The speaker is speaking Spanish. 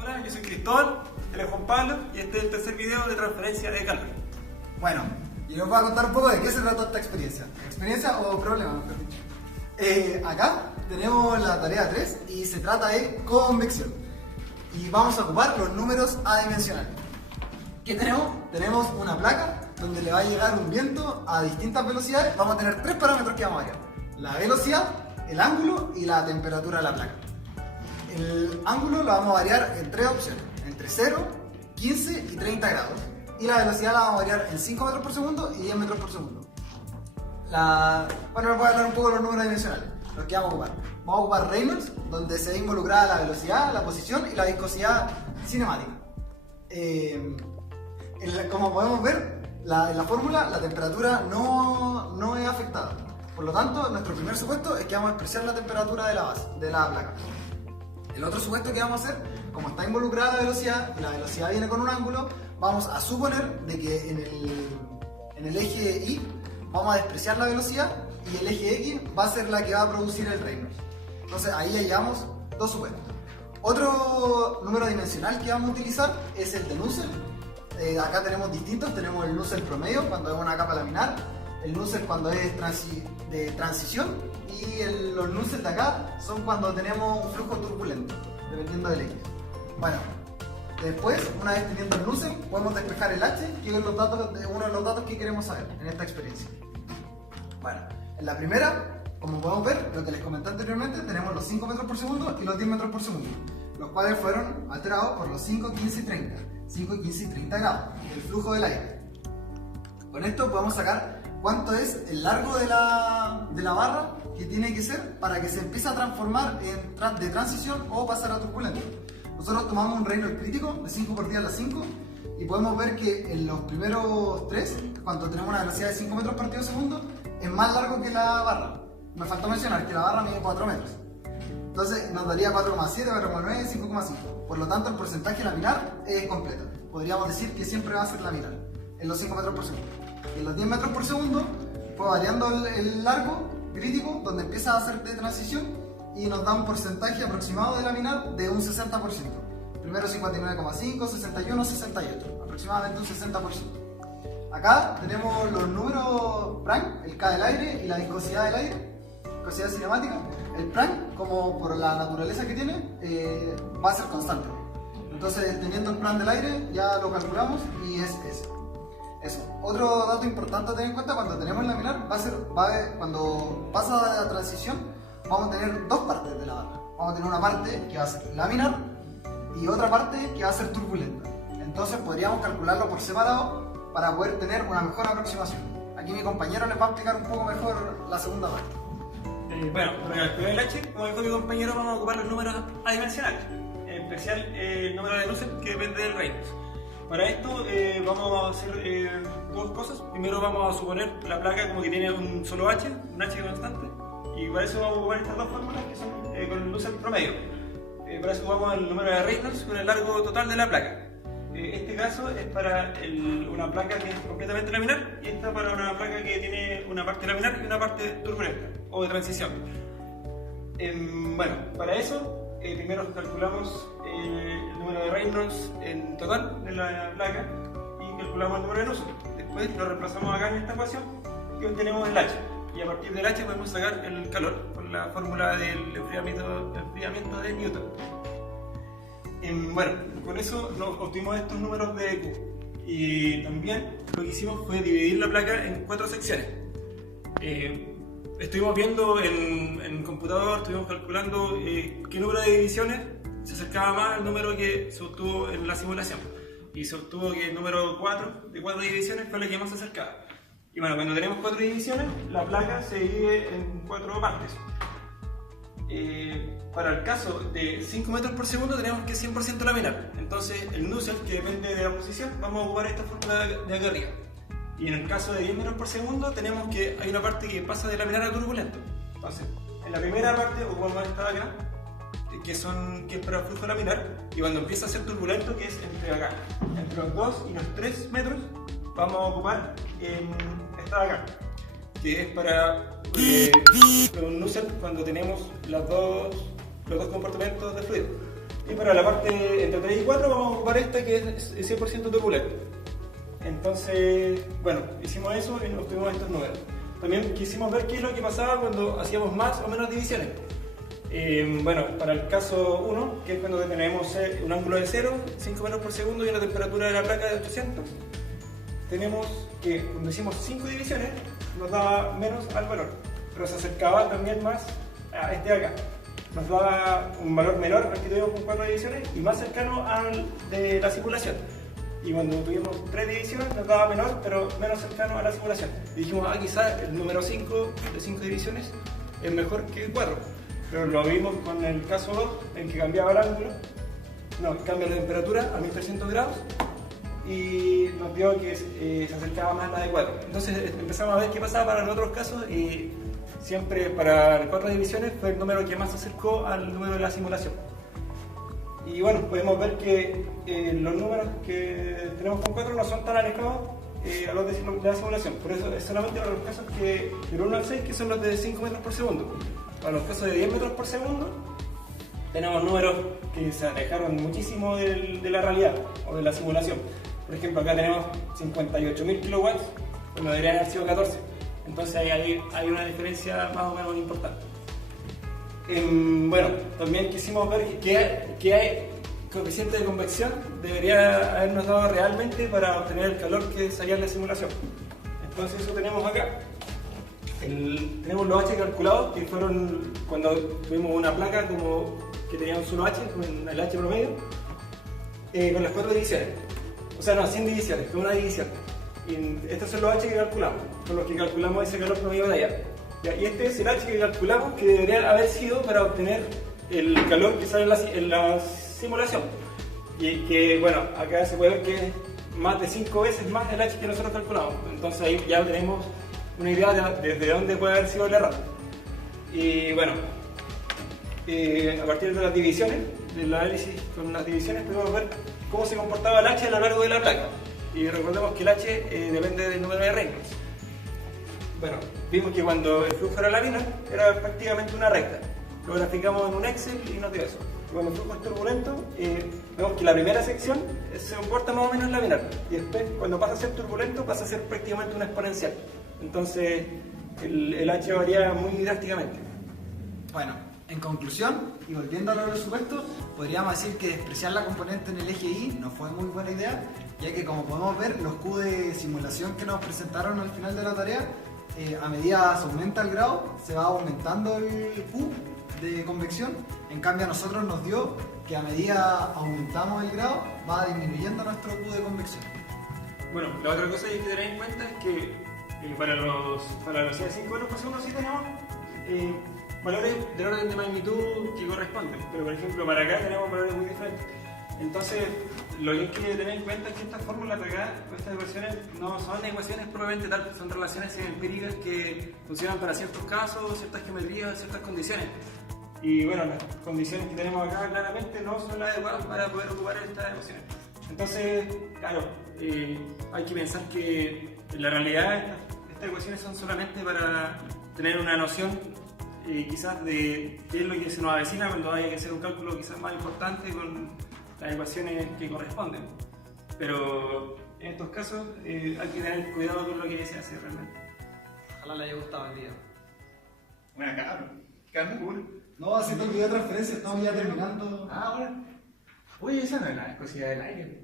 Hola, yo soy Cristóbal, él es Juan Pablo y este es el tercer video de transferencia de calor. Bueno, y les voy a contar un poco de qué se trata esta experiencia. ¿Experiencia o problema, mejor dicho? Acá tenemos la tarea 3 y se trata de convección. Y vamos a ocupar los números adimensionales. ¿Qué tenemos? Tenemos una placa donde le va a llegar un viento a distintas velocidades. Vamos a tener tres parámetros que vamos a variar: la velocidad, el ángulo y la temperatura de la placa. El ángulo lo vamos a variar en tres opciones: entre 0, 15 y 30 grados. Y la velocidad la vamos a variar en 5 metros por segundo y 10 metros por segundo. Bueno, les voy a hablar un poco de los números dimensionales, los que vamos a ocupar. Vamos a ocupar Reynolds, donde se ve involucrada la velocidad, la posición y la viscosidad cinemática. Como podemos ver, en la fórmula, la temperatura no es afectada. Por lo tanto, nuestro primer supuesto es que vamos a expresar la temperatura de la base, de la placa. El otro supuesto que vamos a hacer, como está involucrada la velocidad y la velocidad viene con un ángulo, vamos a suponer de que en el eje Y vamos a despreciar la velocidad y el eje X va a ser la que va a producir el Reynolds. Entonces ahí ya llevamos dos supuestos. Otro número dimensional que vamos a utilizar es el de Nusselt. Acá tenemos distintos: tenemos el Nusselt promedio cuando es una capa laminar, el Nusselt cuando es de transición, y los Nusselt de acá son cuando tenemos un flujo turbulento, dependiendo del eje. Bueno, después, una vez teniendo el Nusselt, podemos despejar el H, que es uno de los datos que queremos saber en esta experiencia. Bueno, en la primera, como podemos ver, lo que les comenté anteriormente, tenemos los 5 metros por segundo y los 10 metros por segundo, los cuales fueron alterados por los 5, 15 y 30. 5, 15 y 30 grados, el flujo del aire. Con esto podemos sacar cuánto es el largo de la barra que tiene que ser para que se empiece a transformar de transición o pasar a turbulento. Nosotros tomamos un Reynolds crítico de 5 por 10 a la 5 y podemos ver que en los primeros 3, cuando tenemos una velocidad de 5 metros por segundo, es más largo que la barra. Me faltó mencionar que la barra mide 4 metros. Entonces nos daría 4,7, 4,9, 5,5. Por lo tanto, el porcentaje laminar es completo. Podríamos decir que siempre va a ser laminar en los 5 metros por segundo. Y en los 10 metros por segundo fue variando el largo crítico, donde empieza a hacer de transición, y nos da un porcentaje aproximado de laminar de un 60%. Primero 59,5, 61, 68, aproximadamente un 60%. Acá tenemos los números Planck, el K del aire y la viscosidad del aire, viscosidad cinemática. El Planck, como por la naturaleza que tiene, va a ser constante. Entonces, teniendo el Planck del aire, ya lo calculamos y es ese. Eso. Otro dato importante a tener en cuenta: cuando tenemos el laminar, cuando pasa la transición, vamos a tener dos partes de la barra. Vamos a tener una parte que va a ser laminar y otra parte que va a ser turbulenta. Entonces podríamos calcularlo por separado para poder tener una mejor aproximación. Aquí mi compañero les va a explicar un poco mejor la segunda parte. Bueno, para calcular el H, como dijo mi compañero, vamos a ocupar los números adimensionales, en especial el número de Nusselt, que depende del Reynolds. Para esto vamos a hacer dos cosas. Primero vamos a suponer la placa como que tiene un solo H, un H constante, y para eso vamos a ocupar estas dos fórmulas que son con el Nusselt promedio. Para eso ocupamos el número de Reynolds con el largo total de la placa. Este caso es para una placa que es completamente laminar, y esta para una placa que tiene una parte laminar y una parte turbulenta o de transición. Bueno, para eso primero calculamos el número de Reynolds en total de la placa y calculamos el número de Nusselt. Después lo reemplazamos acá en esta ecuación y obtenemos el H. Y a partir del H podemos sacar el calor con la fórmula del enfriamiento de Newton. Bueno, con eso nos obtuvimos estos números de Q. Y también lo que hicimos fue dividir la placa en 4 secciones. Estuvimos viendo en el computador, estuvimos calculando qué número de divisiones se acercaba más al número que se obtuvo en la simulación. Y se obtuvo que el número 4, de 4 divisiones, fue la que más se acercaba. Y bueno, cuando tenemos 4 divisiones, la placa se divide en 4 partes. Para el caso de 5 metros por segundo tenemos que es 100% laminar. Entonces el Nusselt, que depende de la posición, vamos a ocupar esta fórmula de acá arriba. Y en el caso de 10 metros por segundo tenemos que hay una parte que pasa de laminar a turbulento. Entonces, en la primera parte ocupamos esta de acá, que es para flujo laminar, y cuando empieza a ser turbulento, que es entre acá, entre los 2 y los 3 metros, vamos a ocupar esta de acá, que es para un Nusselt cuando tenemos los dos compartimentos de fluido. Y para la parte entre 3 y 4 vamos a ocupar esta que es 100% turbulento. Entonces, bueno, hicimos eso y obtuvimos estos números. También quisimos ver qué es lo que pasaba cuando hacíamos más o menos divisiones. Bueno, para el caso 1, que es cuando tenemos un ángulo de 0, 5 metros por segundo y una temperatura de la placa de 800, tenemos que cuando hicimos 5 divisiones nos daba menos al valor, pero se acercaba también más a este de acá. Nos daba un valor menor al que tuvimos con 4 divisiones y más cercano al de la simulación. Y cuando tuvimos 3 divisiones nos daba menor, pero menos cercano a la simulación. Y dijimos, quizás el número 5 de 5 divisiones es mejor que 4. Pero lo vimos con el caso 2, en que cambiaba el ángulo, cambia la temperatura a 1300 grados y nos dio que se acercaba más a la de 4. Entonces empezamos a ver qué pasaba para los otros casos y siempre para las 4 divisiones fue el número que más se acercó al número de la simulación. Y bueno, podemos ver que los números que tenemos con 4 no son tan alejados a los de la simulación. Por eso es solamente para los casos que del 1 al 6 que son los de 5 metros por segundo. Para los casos de 10 metros por segundo tenemos números que se alejaron muchísimo de la realidad o de la simulación. Por ejemplo, acá tenemos 58.000 kilowatts, cuando deberían haber sido 14. Entonces hay una diferencia más o menos importante. Bueno, también quisimos ver qué coeficiente de convección debería habernos dado realmente para obtener el calor que salía en la simulación. Entonces eso tenemos acá. Tenemos los H calculados, que fueron cuando tuvimos una placa como que tenía un solo H, con el H promedio, con las 4 divisiones. O sea, no, 100 divisiones, con una división. Y estos son los H que calculamos, con los que calculamos ese calor promedio de allá. Y este es el H que calculamos que debería haber sido para obtener el calor que sale en la simulación. Y que, bueno, acá se puede ver que es más de 5 veces más el H que nosotros calculamos. Entonces ahí ya tenemos una idea de desde dónde puede haber sido el error. Y bueno, a partir de las divisiones, del análisis con las divisiones, podemos ver cómo se comportaba el H a lo largo de la placa. Y recordemos que el H depende del número de Reynolds. Bueno, vimos que cuando el flujo era laminar, era prácticamente una recta. Lo graficamos en un Excel y nos dio eso. Y cuando el flujo es turbulento, vemos que la primera sección se comporta más o menos laminar. Y después, cuando pasa a ser turbulento, pasa a ser prácticamente una exponencial. Entonces, el H varía muy drásticamente. Bueno, en conclusión, y volviendo a los presupuestos, podríamos decir que despreciar la componente en el eje Y no fue muy buena idea, ya que como podemos ver, los Q de simulación que nos presentaron al final de la tarea, a medida se aumenta el grado, se va aumentando el Q de convección. En cambio a nosotros nos dio que a medida aumentamos el grado, va disminuyendo nuestro Q de convección. Bueno, la otra cosa que hay que tener en cuenta es que para la velocidad de 5 metros por segundo sí tenemos valores del orden de magnitud que corresponden, pero por ejemplo para acá tenemos valores muy diferentes. Entonces, lo que hay que tener en cuenta es que estas fórmulas de acá, estas ecuaciones, no son ecuaciones propiamente tal, son relaciones empíricas que funcionan para ciertos casos, ciertas geometrías, ciertas condiciones. Y bueno, las condiciones que tenemos acá claramente no son las adecuadas para poder ocupar estas ecuaciones. Entonces, claro, hay que pensar que en la realidad estas ecuaciones son solamente para tener una noción quizás de qué es lo que se nos avecina cuando haya que hacer un cálculo quizás más importante con las ecuaciones que corresponden. Pero en estos casos hay que tener cuidado con lo que se hace realmente. Ojalá le haya gustado el video. Buena Carlos. No, así te olvidé transferencia, estamos ya terminando. Bueno. Oye, esa no es la cosilla del aire.